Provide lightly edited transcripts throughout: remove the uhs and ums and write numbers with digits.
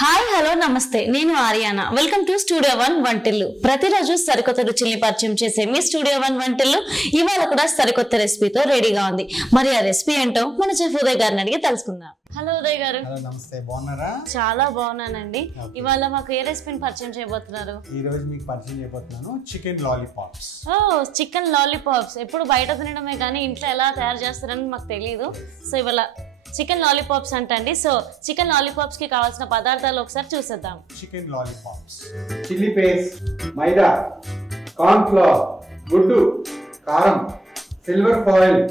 Hi hello నమస్తే నేను Ariyana welcome to studio 1 వంటిల్లు ప్రతిరోజు సరికొత్త రుచుల్ని పరిచయం చేసే మీ స్టూడియో 1 వంటిల్లు ఇవాళ కూడా సరికొత్త రెసిపీతో రెడీగా ఉంది మరి ఆ రెసిపీ ఏంటో మన చెఫ్ ఉదయ్ గారిని అడిగి తెలుసుకుందాం హలో ఉదయ్ గారు హలో నమస్తే బాగున్నారా చాలా బాగున్నానండి ఇవాళ మాకు ఏ రెసిపీని పరిచయం చేయబోతున్నారు ఈ రోజు మీకు పరిచయం చేయబోతున్నాను చికెన్ లాలీపాప్స్ చికెన్ లాలీపాప్స్ ఎప్పుడు బయట తినడమే కానీ ఇంట్లో ఎలా తయారు చేస్తారని మాకు తెలియదు సో ఇవాళ చికెన్ లాలీపాప్స్ అంటండి సో చికెన్ లాలీపాప్స్ కి కావాల్సిన పదార్థాలు ఒకసారి చూసేద్దాం chicken lollipops chilli paste maida corn flour గుడ్డు కారం సిల్వర్ ఫాయిల్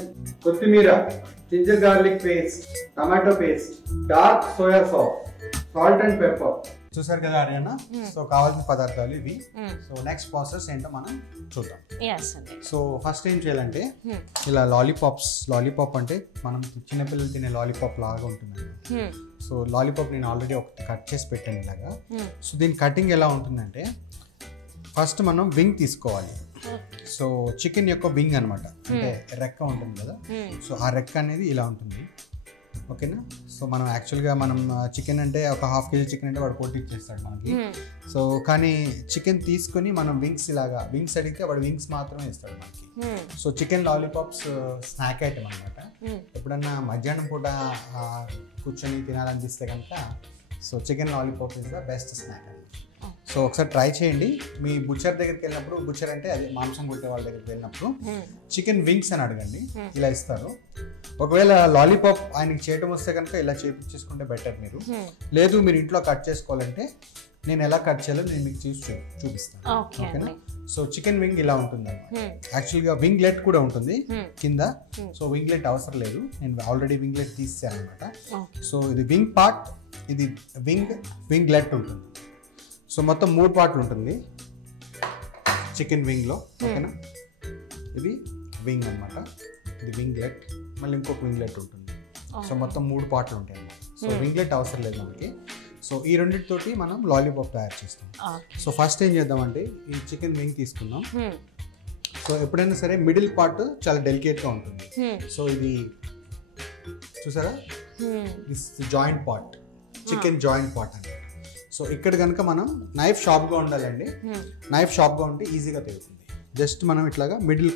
కొత్తిమీర ginger garlic paste tomato paste dark soya sauce salt and pepper చూసారు కదా ఆర్యానా సో కావాల్సిన పదార్థాలు ఇవి సో నెక్స్ట్ ప్రాసెస్ ఏంటో మనం చూద్దాం సో ఫస్ట్ ఏం చేయాలంటే ఇలా లాలీపాప్ అంటే మనం చిన్నపిల్లలు తినే లాలీపాప్ లాగా ఉంటుంది సో లాలీపాప్ నేను ఆల్రెడీ ఒకటి కట్ చేసి పెట్టాను ఇలాగా సో దీని కటింగ్ ఎలా ఉంటుందంటే ఫస్ట్ మనం వింగ్ తీసుకోవాలి సో చికెన్ యొక్క వింగ్ అనమాట అంటే రెక్క ఉంటుంది కదా సో ఆ రెక్క అనేది ఇలా ఉంటుంది ఓకేనా సో మనం యాక్చువల్గా మనం చికెన్ అంటే ఒక ½ కేజీ చికెన్ అంటే వాడు కొట్టి ఇచ్చేస్తాడు మనకి సో కానీ చికెన్ తీసుకొని మనం వింగ్స్ అడిగితే వాడు వింగ్స్ మాత్రమే ఇస్తాడు మనకి so chicken lollipops snack item అనమాట ఎప్పుడన్నా మధ్యాహ్నం పూట కూర్చొని తినాలనిపిస్తే కనుక so chicken lollipop is the best snack అనమాట సో ఒకసారి ట్రై చేయండి మీ బుచ్చర్ దగ్గరికి వెళ్ళినప్పుడు బుచ్చర్ అంటే అది మాంసం కొట్టే వాళ్ళ దగ్గరికి వెళ్ళినప్పుడు చికెన్ వింగ్స్ అని అడగండి ఇలా ఇస్తారు ఒకవేళ లాలీపాప్ ఆయనకి చేయటం వస్తే కనుక ఇలా చేపించేసుకుంటే బెటర్ మీరు లేదు మీరు ఇంట్లో కట్ చేసుకోవాలంటే నేను ఎలా కట్ చేయాలో నేను మీకు చూపిస్తాను ఓకేనా సో చికెన్ వింగ్ ఇలా ఉంటుంది అన్నమాట యాక్చువల్గా వింగ్లెట్ కూడా ఉంటుంది కింద సో వింగ్లెట్ అవసరం లేదు నేను ఆల్రెడీ వింగ్లెట్ తీసాను అనమాట సో ఇది వింగ్ పార్ట్ ఇది వింగ్లెట్ ఉంటుంది సో మొత్తం 3 పార్ట్లు ఉంటుంది చికెన్ వింగ్లో ఓకేనా ఇది వింగ్ అనమాట ఇది వింగ్లెట్ మళ్ళీ ఇంకొక వింగ్లెట్ ఉంటుంది సో మొత్తం 3 పార్ట్లు ఉంటాయి అన్నమాట సో వింగ్లెట్ అవసరం లేదు మనకి సో ఈ రెండింటితోటి మనం లాలీపాప్ తయారు చేస్తాం సో ఫస్ట్ ఏం చేద్దామంటే ఈ చికెన్ వింగ్ తీసుకుందాం సో ఎప్పుడైనా సరే మిడిల్ పార్ట్ చాలా డెలికేట్గా ఉంటుంది సో ఇది చూసారా this joint part chicken joint part అంటే సో ఇక్కడ కనుక మనం నైఫ్ షార్ప్గా ఉండాలండి నైఫ్ షార్ప్గా ఉంటే ఈజీగా తెగుతుంది జస్ట్ మనం ఇట్లాగా మిడిల్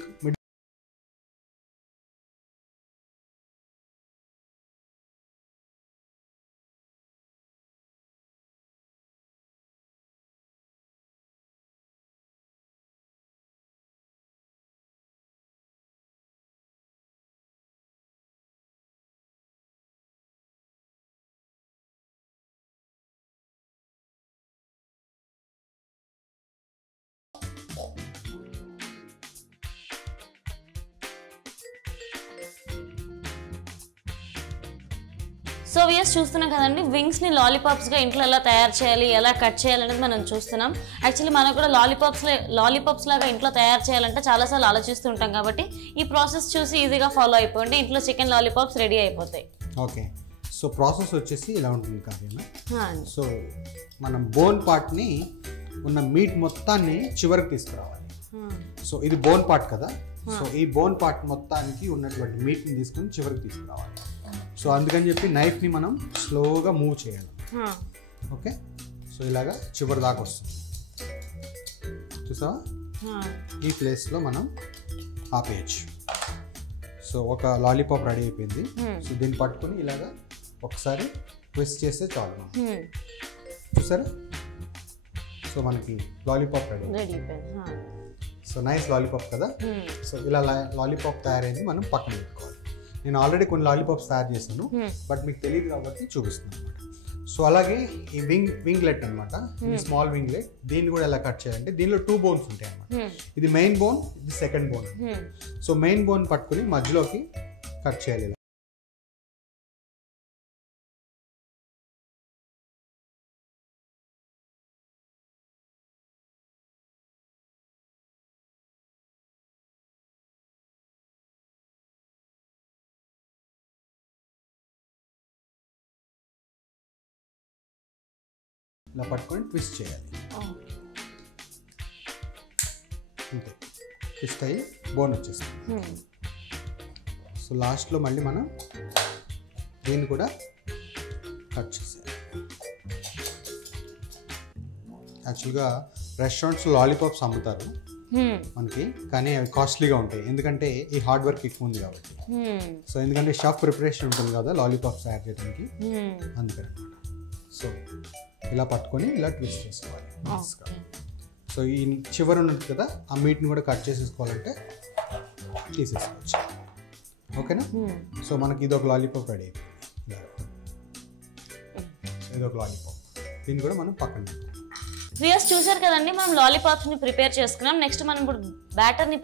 సో వియర్స్ చూస్తున్నాం కదండి వింగ్స్ని లాలీపాప్స్గా ఇంట్లో ఎలా తయారు చేయాలి ఎలా కట్ చేయాలి అనేది మనం చూస్తున్నాం యాక్చువల్లీ మనకు కూడా లాలీపాప్స్ లాగా ఇంట్లో తయారు చేయాలంటే చాలాసార్లు ఆలోచిస్తూ ఉంటాం కాబట్టి ఈ ప్రాసెస్ చూసి ఈజీగా ఫాలో అయిపోండి ఇంట్లో చికెన్ లాలీపాప్స్ రెడీ అయిపోతాయి ఓకే సో ప్రాసెస్ వచ్చేసి ఇలా ఉంటుంది కావ్యనా సో మనం బోన్ పార్ట్ని ఉన్న మీట్ మొత్తాన్ని చివరికి తీసుకురావాలి సో ఇది బోన్ పార్ట్ కదా సో ఈ బోన్ పార్ట్ మొత్తానికి ఉన్నటువంటి మీట్ని తీసుకొని చివరికి తీసుకురావాలి సో అందుకని చెప్పి నైఫ్ని మనం స్లోగా మూవ్ చేయాలి ఓకే సో ఇలాగా చివరి దాకా వస్తుంది చూసావా ఈ ప్లేస్లో మనం ఆపేయచ్చు సో ఒక లాలీపాప్ రెడీ అయిపోయింది సో దీన్ని పట్టుకొని ఇలాగా ఒకసారి ట్విస్ట్ చేస్తే చాలు చూసారా సో మనకి లాలీపాప్ రెడీ అయిపోయింది సో నైస్ లాలీపాప్ కదా సో ఇలా లాలీపాప్ తయారైంది మనం పక్కన పెట్టుకోవాలి నేను ఆల్రెడీ కొన్ని లాలీపాప్స్ తయారు చేశాను బట్ మీకు తెలియదు కాబట్టి చూపిస్తున్నాను అనమాట సో అలాగే ఈ వింగ్లెట్ అనమాట ఇది స్మాల్ వింగ్లెట్ దీన్ని కూడా ఎలా కట్ చేయాలంటే దీనిలో 2 బోన్స్ ఉంటాయి అనమాట ఇది మెయిన్ బోన్ ఇది second bone so main bone పట్టుకుని మధ్యలోకి కట్ చేయాలి ఇలా పట్టుకొని ట్విస్ట్ చేయాలి అంతే ట్విస్ట్ అయ్యి బోన్ వచ్చేస్తుంది సో లాస్ట్లో మళ్ళీ మనం దీన్ని కూడా కట్ చేసేయాలి యాక్చువల్గా రెస్టారెంట్స్ లాలీపాప్స్ అమ్ముతారు మనకి, కానీ అవి కాస్ట్లీగా ఉంటాయి ఎందుకంటే ఈ హార్డ్ వర్క్ ఎక్కువ ఉంది కాబట్టి. సో ఎందుకంటే షాప్ ప్రిపరేషన్ ఉంటుంది కదా లాలీపాప్స్ తయారు చేయడానికి, అందుకని అనమాట. సో ఇలా పట్టుకొని ఇలా ట్విస్ట్ చేసుకోవాలి. సో ఈ చివరి ఉన్నది కదా ఆ మీట్ని కూడా కట్ చేసేసుకోవాలంటే తీసేసుకోవచ్చు. ఓకేనా? సో మనకి ఇది ఒక లాలీపాప్ రెడీ అయిపోయింది. ఇది ఒక లాలీపాప్, దీన్ని కూడా మనం పక్కన వ్యూయర్స్ చూసారు కదండి, మనం లాలీపాప్స్ ని ప్రిపేర్ చేసుకున్నాం. నెక్స్ట్ మనం ఇప్పుడు బ్యాటర్ ని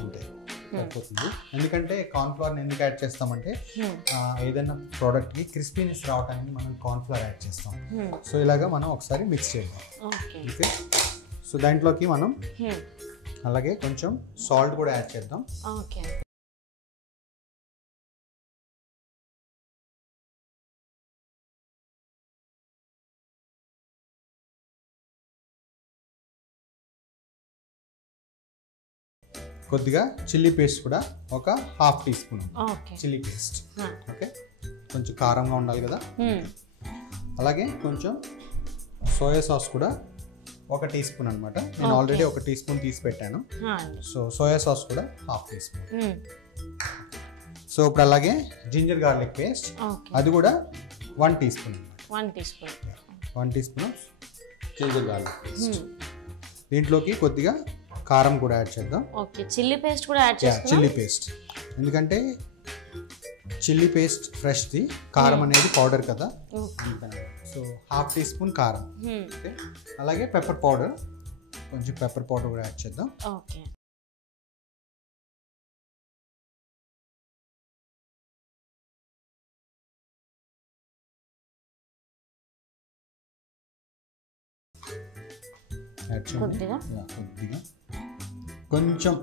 అంతే సరిపోతుంది. ఎందుకంటే కార్న్ఫ్లవర్ ఎందుకు యాడ్ చేస్తామంటే ఏదైనా ప్రోడక్ట్కి క్రిస్పీనెస్ రావడానికి మనం కార్న్ఫ్లవర్ యాడ్ చేస్తాం. సో ఇలాగా మనం ఒకసారి మిక్స్ చేద్దాం. ఓకే, సో దాంట్లోకి మనం అలాగే కొంచెం సాల్ట్ కూడా యాడ్ చేద్దాం. ఓకే, కొద్దిగా చిల్లీ పేస్ట్ కూడా ఒక ½ teaspoon okay chilli paste. Okay, కొంచెం కారంగా ఉండాలి కదా. అలాగే కొంచెం సోయా సాస్ కూడా ఒక టీ స్పూన్ అనమాట. నేను ఆల్రెడీ ఒక టీ స్పూన్ తీసి పెట్టాను. సో సోయా సాస్ కూడా ½ టీ స్పూన్. సో ఇప్పుడు అలాగే జింజర్ గార్లిక్ పేస్ట్, అది కూడా 1 teaspoon. 1 teaspoon 1 teaspoon ginger garlic paste. దీంట్లోకి కొద్దిగా కారం కూడా యాడ్ చేద్దాం. ఓకే, చిల్లీ పేస్ట్ కూడా యాడ్ చేస్తాం. చిల్లీ పేస్ట్ ఎందుకంటే చిల్లీ పేస్ట్ ఫ్రెష్ది, కారం అనేది పౌడర్ కదా. సో ½ టీ స్పూన్ కారం. ఓకే, అలాగే పెప్పర్ పౌడర్, కొంచెం పెప్పర్ పౌడర్ కూడా యాడ్ చేద్దాం. ఓకే, యాడ్ చేయండి. కొద్దిగా కొంచెం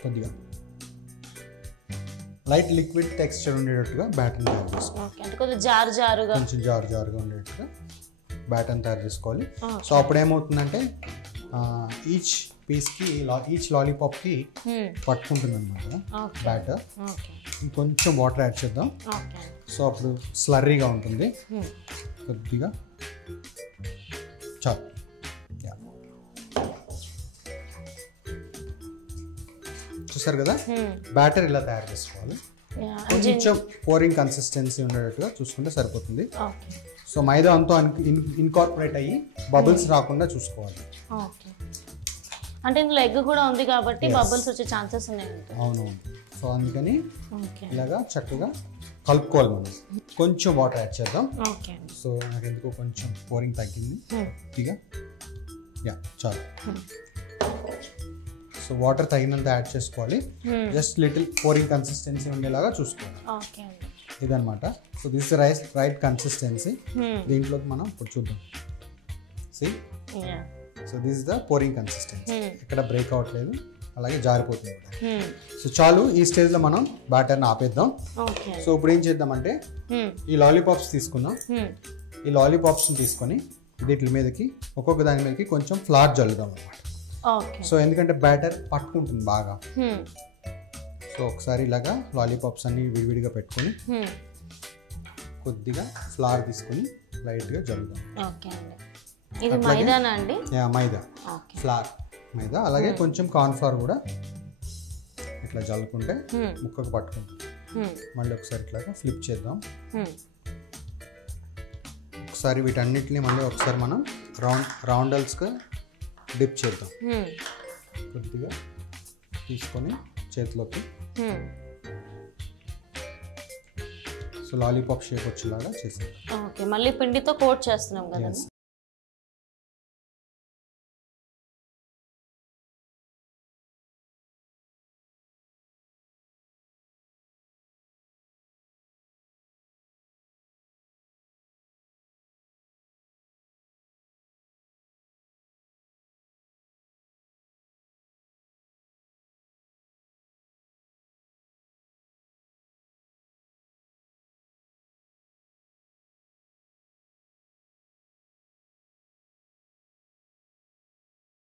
కొద్దిగా లైట్ లిక్విడ్ టెక్స్చర్ ఉండేటట్టుగా బ్యాటర్ తయారు చేసుకోవాలి. ఓకే, అంటే కొంచెం జారుగా కొంచెం జారుగా ఉండేటట్టుగా బ్యాటర్ తయారు చేసుకోవాలి. సో అప్పుడు ఏమవుతుందంటే ఈచ్ పీస్కి ఈచ్ లాలీపాప్కి పట్టుకుంటుంది అనమాట బ్యాటర్. కొంచెం వాటర్ యాడ్ చేద్దాం. సో అప్పుడు స్లర్రీగా ఉంటుంది కొద్దిగా. చాలు, చూసారు కదా బ్యాటర్ ఇలా తయారు చేసుకోవాలి. కొంచెం పోరింగ్ కన్సిస్టెన్సీ ఉండేటట్టుగా చూసుకుంటే సరిపోతుంది. సో మైదా అంతా ఇన్కార్పొరేట్ అయ్యి బబుల్స్ రాకుండా చూసుకోవాలి. అంటే ఇందులో ఎగ్ కూడా ఉంది కాబట్టి బబుల్స్ వచ్చే ఛాన్సెస్ ఉన్నాయి. అవునవును, సో అందుకని ఇలాగా చక్కగా కలుపుకోవాలి. మనం కొంచెం వాటర్ యాడ్ చేద్దాం. సో నాకు ఎందుకో కొంచెం పోరింగ్ తగ్గింది కొద్దిగా. చాలు. సో వాటర్ తగినంత యాడ్ చేసుకోవాలి. జస్ట్ లిటిల్ పోరింగ్ కన్సిస్టెన్సీ ఉండేలాగా చూసుకోవాలి. ఇదన్నమాట. So this right consistency. దీంట్లోకి మనం ఇప్పుడు చూద్దాం. So this is the pouring consistency. ఎక్కడ బ్రేక్ అవ్వట్లేదు, అలాగే జారిపోతుంది కూడా. సో చాలు, ఈ స్టేజ్లో మనం బ్యాటర్ని ఆపేద్దాం. సో ఇప్పుడు ఏం చేద్దామంటే ఈ లాలీపాప్స్ తీసుకుందాం. ఈ లాలీపాప్స్ని తీసుకొని వీటి మీదకి ఒక్కొక్క దాని మీదకి కొంచెం ఫ్లార్ జల్లుదాం అన్నమాట. సో ఎందుకంటే బ్యాటర్ పట్టుకుంటుంది బాగా. సో ఒకసారి ఇలాగా లాలీపాప్స్ అన్ని విడివిడిగా పెట్టుకొని కొద్దిగా ఫ్లార్ తీసుకొని లైట్గా జల్లుదాం. ఇది మైదానా అండి? మైదా, ఫ్లార్ మైదా. అలాగే కొంచెం కార్న్ఫ్లవర్ కూడా ఇట్లా జల్లుకుంటే ముక్కకు పట్టుకుంటుంది. మళ్ళీ ఒకసారి ఇట్లాగా ఫ్లిప్ చేద్దాం. ఒకసారి వీటన్నిటిని మళ్ళీ ఒకసారి మనం రౌండల్స్గా డిప్ చేద్దాం. కొద్దిగా తీసుకొని చేతిలోకి సో లాలీపాప్ షేప్ వచ్చేలాగా చేసేద్దాం. ఓకే, మళ్ళీ పిండితో కోట్ చేస్తున్నాం కదా.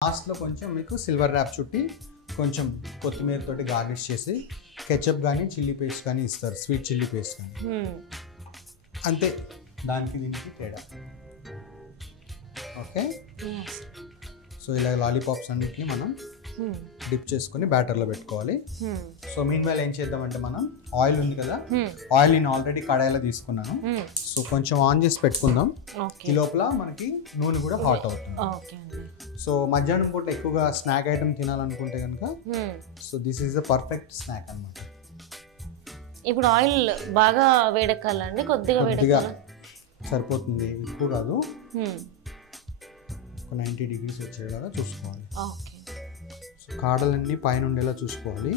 లాస్ట్లో కొంచెం మీకు సిల్వర్ ర్యాప్ చుట్టి కొంచెం కొత్తిమీర తోటి గార్నిష్ చేసి కెచప్ కానీ చిల్లీ పేస్ట్ కానీ ఇస్తారు, స్వీట్ చిల్లీ పేస్ట్ కానీ. అంతే, దానికి దీనికి తేడా. ఓకే, సో ఇలా లాలీపాప్స్ అన్నిటిని మనం డిప్ చేసుకొని బ్యాటర్లో పెట్టుకోవాలి. సో మీన్ వైల్ ఏం చేద్దామంటే మనం ఆయిల్ ఉంది కదా, ఆయిల్ నేను ఆల్రెడీ కడాయిలో తీసుకున్నాను. సో కొంచెం ఆన్ చేసి పెట్టుకుందాం. ఈ లోపల మనకి నూనె కూడా హాట్ అవుతుంది. సో మధ్యాహ్నం పూట ఎక్కువగా స్నాక్ ఐటమ్ తినాలనుకుంటే కనుక so this is the perfect snack అన్నమాట. ఇప్పుడు ఆయిల్ బాగా వేడెక్కాలండి, కొద్దిగా వేడెక్కాలి, సరిపోతుంది, ఎక్కువ కాదు. ఒక 90 degrees వచ్చేలాగా చూసుకోవాలి. సో కాడలన్నీ పైన ఉండేలా చూసుకోవాలి.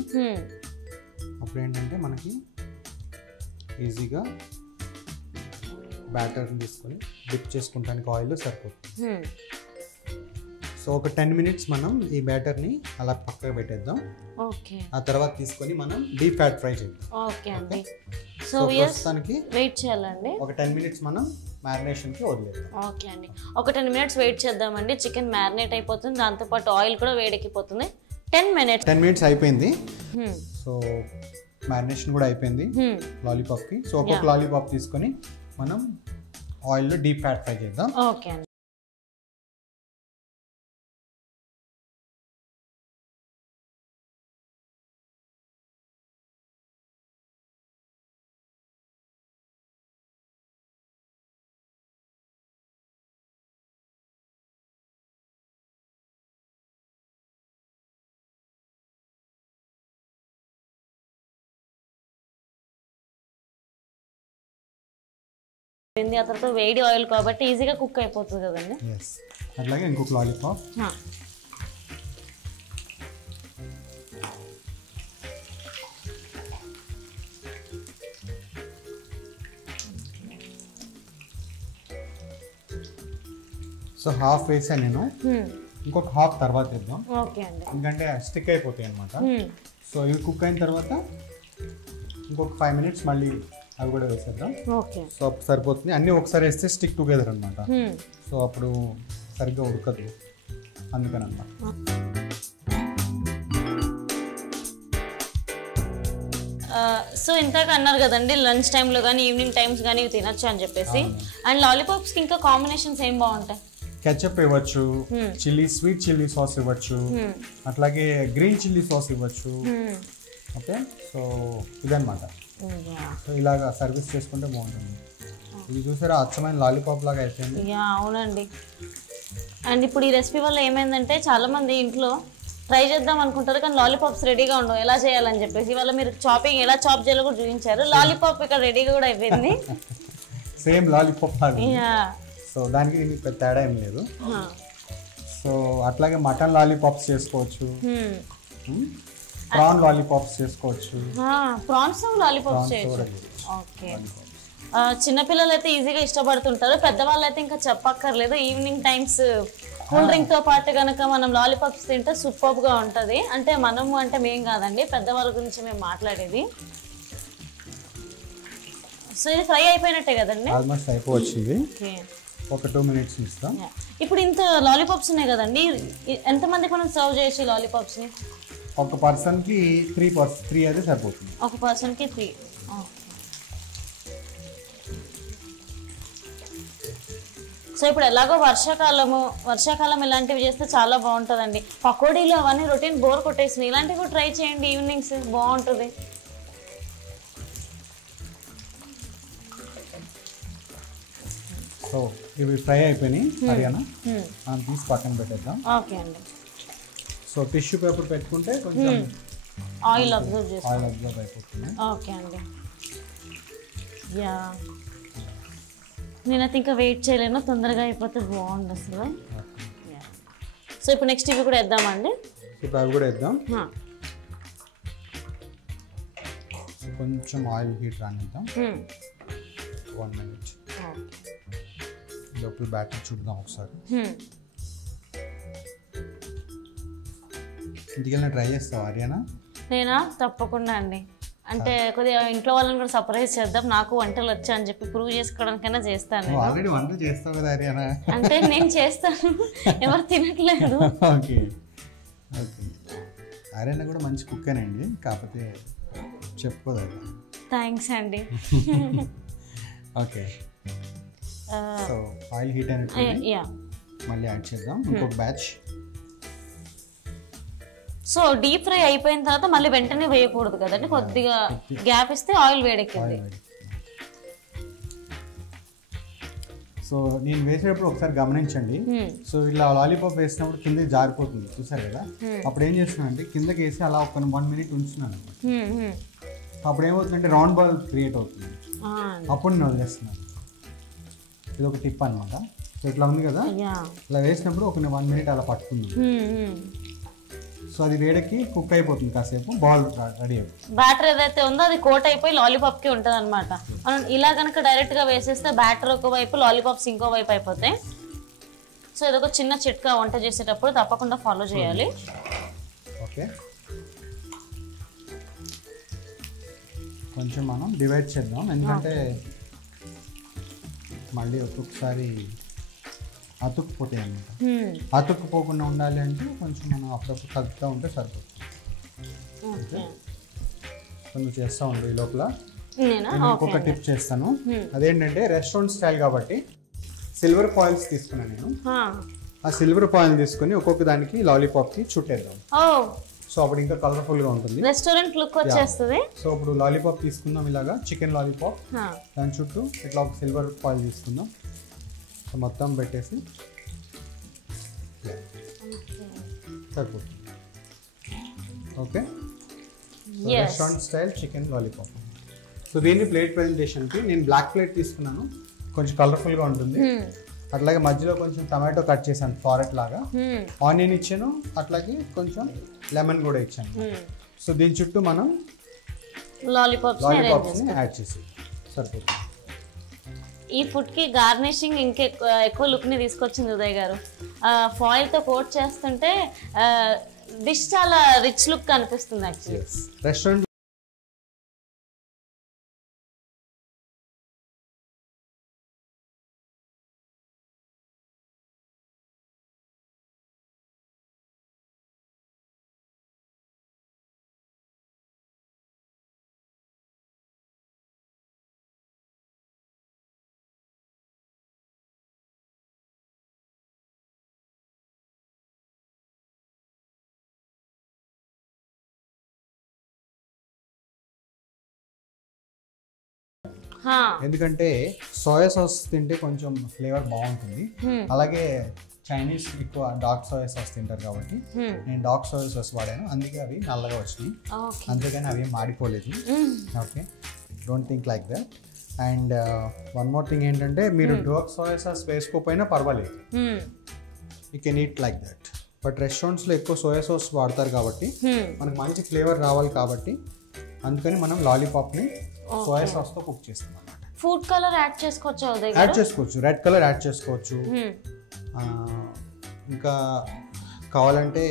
అప్పుడు ఏంటంటే మనకి ఈజీగా బ్యాటర్ని తీసుకొని డిప్ చేసుకుంటానికి ఆయిల్ సరిపోతుంది. సో ఒక 10 minutes మనం ఈ బ్యాటర్ని అలా పక్కకు పెట్టేద్దాం. ఆ తర్వాత తీసుకొని మనం డీప్ ఫ్యాట్ ఫ్రై చేద్దాం. సో ప్రస్తుతానికి వెయిట్ చేయాలండి. ఒక 10 minutes మనం మ్యారినేషన్కి వదిలేద్దాం. ఓకే అండి, ఒక 10 minutes వెయిట్ చేద్దామండి. చికెన్ మ్యారినేట్ అయిపోతుంది, దాంతోపాటు ఆయిల్ కూడా వేడెక్కిపోతుంది. 10 minutes అయిపోయింది. సో మ్యారినేషన్ కూడా అయిపోయింది లాలీపాప్కి. సో ఒక్కొక్క లాలీపాప్ తీసుకొని మనం ఆయిల్లో డీప్ ఫ్యాట్ ఫ్రై చేద్దాం. ఓకే అండి. ఆ తర్వాత వేడి ఆయిల్ కాబట్టి ఈజీగా కుక్ అయిపోతుంది కదండి. అట్లాగే ఇంకొక లాలీపాప్. సో హాఫ్ వేసాను నేను, ఇంకొక హాఫ్ తర్వాత వేద్దాం. ఓకే అండి, ఎందుకంటే స్టిక్ అయిపోతాయి అనమాట. సో ఇవి కుక్ అయిన తర్వాత ఇంకొక 5 minutes మళ్ళీ అవి కూడా వేసేద్దాం. సో అప్పుడు సరిపోతుంది. అన్నీ ఒకసారి వేస్తే స్టిక్ టుగెదర్ అనమాట. సో అప్పుడు సరిగ్గా ఉడకదు, అందుకని అనమాట. సో ఇంతక అన్నారు కదండి లంచ్ టైంలో కానీ ఈవినింగ్ టైమ్స్ కానీ ఇవి తినచ్చు అని చెప్పేసి. అండ్ లాలీపాప్స్కి ఇంకా కాంబినేషన్స్ ఏం బాగుంటాయి? కెచప్ ఇవ్వచ్చు, చిల్లీ స్వీట్ చిల్లీ సాస్ ఇవ్వచ్చు, అట్లాగే గ్రీన్ చిల్లీ సాస్ ఇవ్వచ్చు. ఓకే, సో ఇదన్నమాట. సో ఇలాగా సర్వీస్ చేసుకుంటే బాగుంటుంది. ఇది చూసారా అచ్చమైన లాలీపాప్ లాగా అయిపోయింది. అవునండి. అండ్ ఇప్పుడు ఈ రెసిపీ వల్ల ఏమైందంటే చాలా మంది ఇంట్లో ట్రై చేద్దాం అనుకుంటారు కానీ లాలీపాప్స్ రెడీగా ఉండవు, ఎలా చేయాలని చెప్పేసి. ఇవాళ మీరు చాపింగ్ ఎలా చాప్ చేయాలో కూడా చూపించారు. లాలీపాప్ ఇక్కడ రెడీగా కూడా అయిపోయింది. సేమ్ లాలీపాప్ లాగా. సో దానికి దీనికి పెద్ద తేడా ఏం లేదు. సో అట్లాగే మటన్ లాలీపాప్స్ చేసుకోవచ్చు, ప్రాన్ లాలీపాప్స్ చేసుకోవచ్చు. ప్రాన్స్ లాలీపాప్స్ చేయొచ్చు. ఓకే, చిన్నపిల్లలు అయితే ఈజీగా ఇష్టపడుతుంటారు, పెద్దవాళ్ళు అయితే ఇంకా చెప్పక్కర్లేదు. ఈవినింగ్ టైమ్స్ కూల్ డ్రింక్ తో పాటు కనుక మనం లాలీపాప్స్ తింటే సూపర్ గా ఉంటది. అంటే మనము అంటే మేం కాదండి, పెద్దవాళ్ళ గురించి మేము మాట్లాడేది. సో ఇది ఫ్రై అయిపోయినట్టే కదండి, ఆల్మోస్ట్ అయిపోవచ్చింది. ఒక 2 minutes ఇస్తాం. ఇప్పుడు ఇంత లాలీపాప్స్ ఉన్నాయి కదండి, ఎంతమందికి మనం సర్వ్ చేయొచ్చు లాలీపాప్స్ ని? ఒక పర్సన్కి 3 అయితే సరిపోతుంది. ఒక పర్సన్కి 3. సో ఇప్పుడు ఎలాగో వర్షాకాలం ఇలాంటివి చేస్తే చాలా బాగుంటుందండి. పకోడీలు అవన్నీ రొటీన్ బోర్ కొట్టేసినాయి, ఇలాంటివి కూడా ట్రై చేయండి ఈవినింగ్స్, బాగుంటుంది. సో ఇవి ఫ్రై అయిపోయినాయి హరియానా, మనం తీసి పక్కన పెట్టేద్దాం. ఓకే అండి. సో టిష్యూ పేపర్ పెట్టుకుంటే కొంచెం ఆయిల్ అబ్జర్వ్ అయిపోతుంది. ఓకే అండి. యా, నేనైతే ఇంకా వెయిట్ చేయలేను, తొందరగా అయిపోతే బాగుంది అసలు. సో ఇప్పుడు నెక్స్ట్ ఇవి కూడా వేద్దామండి. ఇప్పుడు అవి కూడా వేద్దాం. కొంచెం ఆయిల్ హీట్ రానిద్దాం. 1 minute. లోపల బ్యాటర్ చూద్దాం ఒకసారి. ఇంటికెళ్ళిన ట్రై చేస్తావా హరియానా? నేనా? తప్పకుండా అండి. అంటే కొద్దిగా ఇంట్లో వాళ్ళని కూడా సర్ప్రైజ్ చేద్దాం, నాకు వంటలు వచ్చా అని చెప్పి ప్రూవ్ చేసుకోవడానికైనా చేస్తాను. ఆల్రెడీ వంటలు చేస్తావు కదా హరియానా. అంటే నేను చేస్తాను, ఎవరు తినట్లేదు. ఓకే ఓకే, హరియానా కూడా మంచి కుక్కేనండి, కాకపోతే చెప్పుకోదా. థ్యాంక్స్ అండి. ఓకే, సో ఆయిల్ హీట్ అయినట్టు మళ్ళీ యాడ్ చేద్దాం ఇంకొక బ్యాచ్. సో డీప్ ఫ్రై అయిపోయిన తర్వాత మళ్ళీ వెంటనే వేయకూడదు కదండి, కొద్దిగా గ్యాప్ ఇస్తే ఆయిల్ వేడెక్కింది. సో నేను వేసేటప్పుడు ఒకసారి గమనించండి. సో ఇలా లాలీపాప్ వేసినప్పుడు కింద జారిపోతుంది చూసారు కదా, అప్పుడు ఏం చేస్తున్నాను అంటే కిందకి వేసి అలా ఒక 1 minute ఉంచున్నాను. అప్పుడు ఏమవుతుందంటే రౌండ్ బాల్ క్రియేట్ అవుతుంది, అప్పుడు నేను వదిలేస్తున్నాను. ఇది ఒక టిప్ అనమాట. సో ఇట్లా ఉంది కదా, ఇలా వేసినప్పుడు ఒక 1 minute అలా పట్టుకుంది. సో అది వేడకి కుక్ అయిపోతుంది, కాసేపు బాల్ రెడీ అయిపోతుంది. బ్యాటర్ ఏదైతే ఉందో అది కోట్ అయిపోయి లాలీపాప్ కి ఉంటుంది అనమాట. మనం ఇలా కనుక డైరెక్ట్ గా వేసేస్తే బ్యాటర్ ఒక వైపు, లాలీపాప్స్ ఇంకో వైపు అయిపోతాయి. సో ఇదొక చిన్న చిట్కా వంట చేసేటప్పుడు తప్పకుండా ఫాలో చేయాలి. ఓకే, కొంచెం మనం డివైడ్ చేద్దాం, ఎందుకంటే మళ్ళీ ఒక్కొక్కసారి అతుక్కుపోతాయి అన్నమాట. అతుక్కుపోకుండా ఉండాలి అంటే కొంచెం మనం అప్పుడప్పుడు కలుపుతూ ఉంటే సరిపోతుంది. నువ్వు చేస్తూ ఉండు ఈ లోపల. నేను ఇంకొక టిప్ చేస్తాను, అదేంటంటే రెస్టారెంట్ స్టైల్ కాబట్టి సిల్వర్ ఫాయిల్స్ తీసుకున్నాను నేను. ఆ సిల్వర్ ఫాయిల్ తీసుకుని ఒక్కొక్క దానికి లాలీపాప్కి చుట్టేద్దాం. సో అప్పుడు ఇంకా కలర్ఫుల్గా ఉంటుంది, రెస్టారెంట్ లుక్ వచ్చేస్తుంది. సో ఇప్పుడు లాలీపాప్ తీసుకుందాం, ఇలాగా చికెన్ లాలీపాప్, దాని చుట్టూ ఇట్లా ఒక సిల్వర్ ఫాయిల్ తీసుకుందాం. సో మొత్తం పెట్టేసి సరిపోతుంది. Okay, restaurant style chicken lollipop. So దీన్ని ప్లేట్ ప్రజెంటేషన్కి నేను బ్లాక్ ప్లేట్ తీసుకున్నాను, కొంచెం కలర్ఫుల్గా ఉంటుంది. అట్లాగే మధ్యలో కొంచెం టమాటో కట్ చేశాను ఫారెట్ లాగా, ఆనియన్ ఇచ్చాను, అట్లాగే కొంచెం లెమన్ కూడా ఇచ్చాను. సో దీని చుట్టూ మనం లాలీపాప్స్ని యాడ్ చేసి సరిపోతుంది. ఈ ఫుడ్ కి గార్నిషింగ్ ఎక్కువ లుక్ ని తీసుకొచ్చింది ఉదయ్ గారు. ఫాయిల్ తో కోట్ చేస్తుంటే డిష్ చాలా రిచ్ లుక్ కనిపిస్తుంది యాక్చువల్లీ. రెస్టారెంట్ ఎందుకంటే సోయా సాస్ తింటే కొంచెం ఫ్లేవర్ బాగుంటుంది. అలాగే చైనీస్ ఎక్కువ డార్క్ సోయా సాస్ తింటారు కాబట్టి నేను డార్క్ సోయా సాస్ వాడాను, అందుకే అవి నల్లగా వచ్చినాయి. అందుకని అవి మాడిపోలేదు. Okay, don't think like that. And one more thing ఏంటంటే మీరు డార్క్ సోయా సాస్ వేసుకోకపోయినా పర్వాలేదు, you can eat like that. But రెస్టారెంట్స్లో ఎక్కువ సోయా సాస్ వాడతారు కాబట్టి మనకు మంచి ఫ్లేవర్ రావాలి కాబట్టి అందుకని మనం లాలీపాప్ని సోయా సాస్తో కుక్ చేస్తాం అన్నమాట. ఫుడ్ కలర్ యాడ్ చేసుకోవచ్చు, యాడ్ చేసుకోవచ్చు, రెడ్ కలర్ యాడ్ చేసుకోవచ్చు. ఇంకా కావాలంటే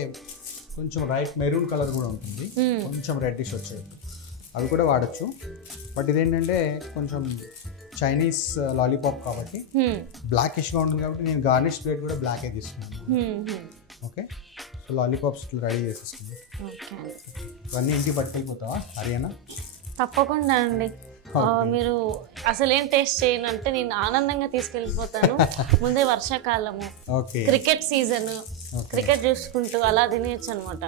కొంచెం మెరూన్ కలర్ కూడా ఉంటుంది, కొంచెం రెడ్డిష్ వచ్చేది, అవి కూడా వాడచ్చు. బట్ ఇదేంటంటే కొంచెం చైనీస్ లాలీపాప్ కాబట్టి బ్లాకిష్గా ఉంటుంది కాబట్టి నేను గార్నిష్ ప్లేట్ కూడా బ్లాకే తీసుకున్నాను. ఓకే, సో లాలీపాప్స్ ఇట్లా రెడీ చేసేసుకున్నాను. ఇవన్నీ ఇంటికి పట్టుకెళ్ళిపోతావా హరియానా? తప్పకుండా అండి, మీరు అసలు ఏం టేస్ట్ చేయను అంటే నేను ఆనందంగా తీసుకెళ్ళిపోతాను. ముందే వర్షాకాలము, క్రికెట్ సీజన్, క్రికెట్ చూసుకుంటూ అలా తినేయచ్చు అనమాట.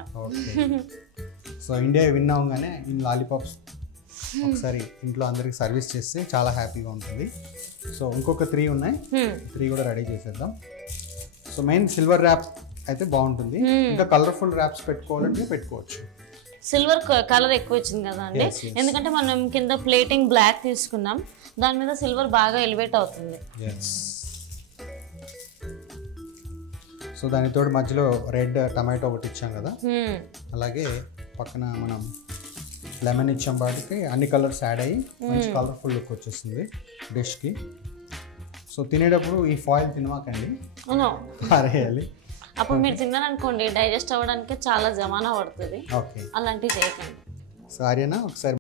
సో ఇండియా విన్ అవ్వగానే ఈ లాలీపాప్స్ ఒకసారి ఇంట్లో అందరికి సర్వీస్ చేస్తే చాలా హ్యాపీగా ఉంటుంది. సో ఇంకొక 3 ఉన్నాయి, 3 కూడా రెడీ చేసేద్దాం. సో మెయిన్ సిల్వర్ ర్యాప్ అయితే బాగుంటుంది, ఇంకా కలర్ఫుల్ ర్యాప్స్ పెట్టుకోవాలంటే పెట్టుకోవచ్చు. సిల్వర్ కలర్ ఎక్కువ వచ్చింది కదా అండి, ఎందుకంటే మనం కింద ప్లేటింగ్ బ్లాక్ తీసుకున్నాం, దాని మీద సిల్వర్ బాగా ఎలివేట్ అవుతుంది. సో దానితో మధ్యలో రెడ్ టమాటో ఒకటి ఇచ్చాం కదా, అలాగే పక్కన మనం లెమన్ ఇచ్చాం, వాటికి అన్ని కలర్స్ యాడ్ అయ్యి మంచి కలర్ఫుల్ లుక్ వచ్చేస్తుంది డిష్కి. సో తినేటప్పుడు ఈ ఫాయిల్ తినమాకండి, పారేయాలి. అప్పుడు మీరు తిన్నారనుకోండి డైజెస్ట్ అవ్వడానికి చాలా జమానా పడుతుంది, అలాంటివి చేయకండి. సో హరియానా ఒకసారి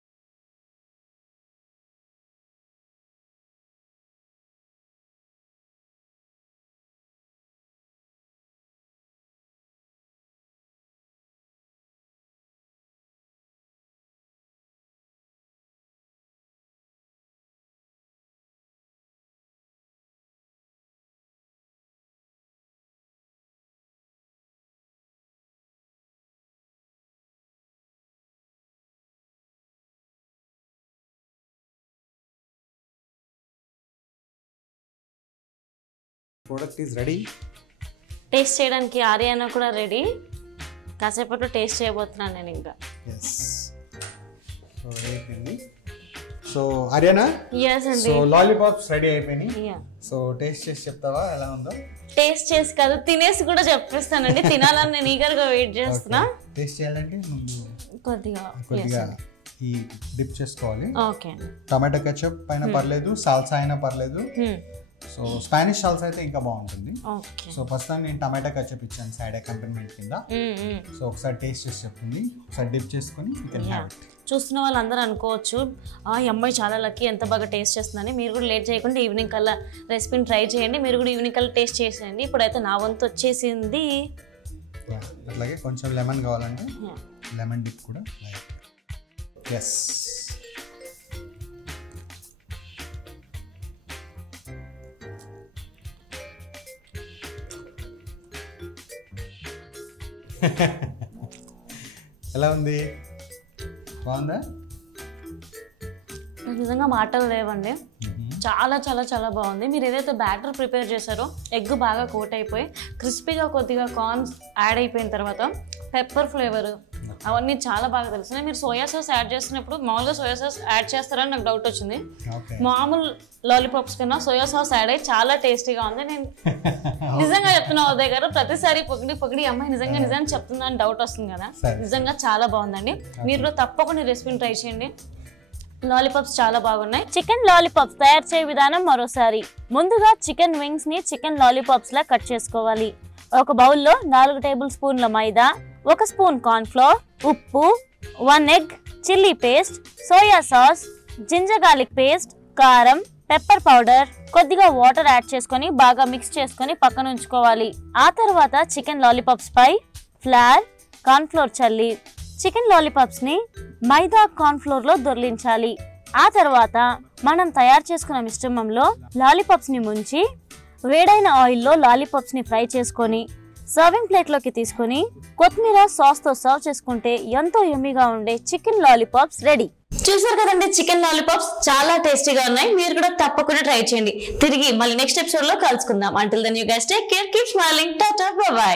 ప్రోడక్ట్ ఈజ్ రెడీ. టేస్ట్ చేయడానికి ఆర్యానా కూడా రెడీ. కాసేపట్లో టేస్ట్ చేయబోతున్నాను నేను ఇంకా. సో ఆర్యానా, yes అండి. సో లాలీపాప్స్ రెడీ అయిపోయినాయి. సో టేస్ట్ చేసి చెప్తావా ఎలా ఉందో? టేస్ట్ చేసి కాదు, తినేసి కూడా చెప్పేస్తానండి. తినాలని నేను ఈగర్గా వెయిట్ చేస్తున్నా. టేస్ట్ చేయాలంటే కొద్దిగా ఈ డిప్ చేసుకోవాలి. ఓకే. టమాటో కెచప్ పైన పర్లేదు, సాల్సా అయినా పర్లేదు. సో స్పానిష్ సాల్సా అయితే ఇంకా బాగుంటుంది. సో ఫస్ట్ టైం నేను టమాటో కెచప్ ఇచ్చాను సైడ్ అకంపెనిమెంట్ కింద. సో ఒకసారి టేస్ట్ చేసి చెప్తుంది. ఒకసారి డిప్ చేసుకొని చూస్తున్న వాళ్ళందరూ అనుకోవచ్చు, ఈ అమ్మాయి చాలా లక్కీ, ఎంత బాగా టేస్ట్ చేస్తుందని. మీరు కూడా లేట్ చేయకుండా ఈవినింగ్ కల్లా రెసిపీని ట్రై చేయండి. మీరు కూడా ఈవినింగ్ కల్లా టేస్ట్ చేసేయండి. ఇప్పుడైతే నా వంతు వచ్చేసింది. అట్లాగే కొంచెం లెమన్ కావాలంటే లెమన్ డిప్ కూడా. ఎస్, ఎలా ఉంది? బాగుందా? నిజంగా మాటలు లేవండి. చాలా చాలా చాలా బాగుంది. మీరు ఏదైతే బ్యాటర్ ప్రిపేర్ చేశారో ఎగ్ బాగా కోట్ అయిపోయి క్రిస్పీగా కొద్దిగా కార్న్స్ యాడ్ అయిపోయిన తర్వాత పెప్పర్ ఫ్లేవర్ అవన్నీ చాలా బాగా తెలుస్తున్నాయి. మీరు సోయా సాస్ యాడ్ చేస్తున్నప్పుడు మామూలుగా సోయా సాస్ యాడ్ చేస్తారని నాకు డౌట్ వచ్చింది. మామూలు లాలీపాప్స్ కన్నా సోయా సాస్ యాడ్ అయ్యి చాలా టేస్టీగా ఉంది. నేను నిజంగా చెప్తున్నా ఉదయ్ గారు, ప్రతిసారి పొగిడి అమ్మాయి నిజంగా చెప్తుందా అని డౌట్ వస్తుంది కదా. నిజంగా చాలా బాగుందండి. మీరు కూడా తప్పకుండా రెసిపీని ట్రై చేయండి. లాలీపాప్స్ చాలా బాగున్నాయి. చికెన్ లాలీపాప్స్ తయారు చేసే విధానం మరోసారి. ముందుగా చికెన్ వింగ్స్ ని చికెన్ లాలీపాప్స్ లా కట్ చేసుకోవాలి. ఒక బౌల్లో 4 టేబుల్ స్పూన్ల మైదా, 1 స్పూన్ కార్న్ ఫ్లోర్, ఉప్పు, 1 egg, chilli paste, soya sauce, ginger garlic paste, కారం, పెప్పర్ పౌడర్, కొద్దిగా వాటర్ యాడ్ చేసుకొని బాగా మిక్స్ చేసుకొని పక్కన ఉంచుకోవాలి. ఆ తర్వాత చికెన్ లాలీపాప్స్ పై ఫ్లార్, కార్న్ ఫ్లోర్ చల్లి చికెన్ లాలీపాప్స్ ని మైదా కార్న్ ఫ్లోర్ లో దొర్లించాలి. ఆ తర్వాత మనం తయారు చేసుకున్న మిశ్రమంలో లాలీపాప్స్ ని ముంచి వేడైన ఆయిల్లో లాలీపాప్స్ ని ఫ్రై చేసుకొని సర్వింగ్ ప్లేట్ లోకి తీసుకొని కొత్తిమీర సాస్ తో సర్వ్ చేసుకుంటే ఎంతో యమ్మీగా ఉండే చికెన్ లాలీపాప్స్ రెడీ. చూసారు కదండి, చికెన్ లాలీపాప్స్ చాలా టేస్టీగా ఉన్నాయి. మీరు కూడా తప్పకుండా ట్రై చేయండి. తిరిగి మళ్ళీ నెక్స్ట్ ఎపిసోడ్ లో కలుసుకుందాం. Until then you guys take care, keep smiling, tata, bye by.